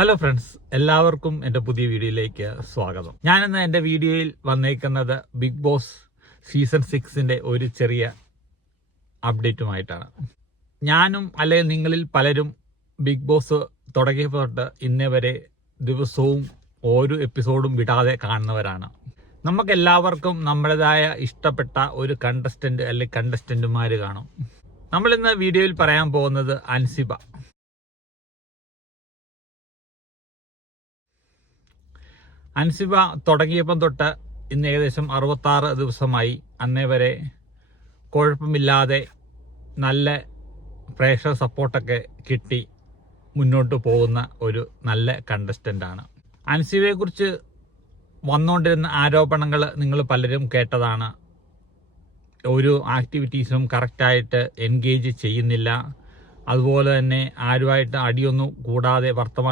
Hello friends, എല്ലാവർക്കും എൻ്റെ പുതിയ വീഡിയോയിലേക്ക് സ്വാഗതം. ഞാനിന്ന് എൻ്റെ വീഡിയോയിൽ വന്നേക്കുന്നത് ബിഗ് ബോസ് സീസൺ 6ൻ്റെ ഒരു ചെറിയ അപ്ഡേറ്റുമായിട്ടാണ്. ഞാനും അല്ലെങ്കിൽ നിങ്ങളിൽ പലരും ബിഗ് ബോസ് തുടങ്ങിയപ്പോൾ തൊട്ട് ഇന്നേ വരെ ദിവസവും ഓരോ എപ്പിസോഡും വിടാതെ കാണുന്നവരാണ്. നമുക്കെല്ലാവർക്കും നമ്മുടേതായ ഇഷ്ടപ്പെട്ട ഒരു കണ്ടസ്റ്റൻ്റ് അല്ലെങ്കിൽ കണ്ടസ്റ്റൻ്റുമാർ കാണും. നമ്മളിന്ന് വീഡിയോയിൽ പറയാൻ പോകുന്നത് അൻസിബ. അൻസിബ തുടങ്ങിയപ്പം തൊട്ട് ഇന്ന് ഏകദേശം 66 ദിവസമായി. അന്നേ വരെ കുഴപ്പമില്ലാതെ നല്ല പ്രേക്ഷക സപ്പോർട്ടൊക്കെ കിട്ടി മുന്നോട്ട് പോകുന്ന ഒരു നല്ല കണ്ടസ്റ്റൻ്റാണ്. അൻസിബയെക്കുറിച്ച് വന്നുകൊണ്ടിരുന്ന ആരോപണങ്ങൾ നിങ്ങൾ പലരും കേട്ടതാണ്. ഒരു ആക്ടിവിറ്റീസിനും കറക്റ്റായിട്ട് എൻഗേജ് ചെയ്യുന്നില്ല, അതുപോലെ തന്നെ ആരുമായിട്ട് അടിയൊന്നും കൂടാതെ വർത്തമാനം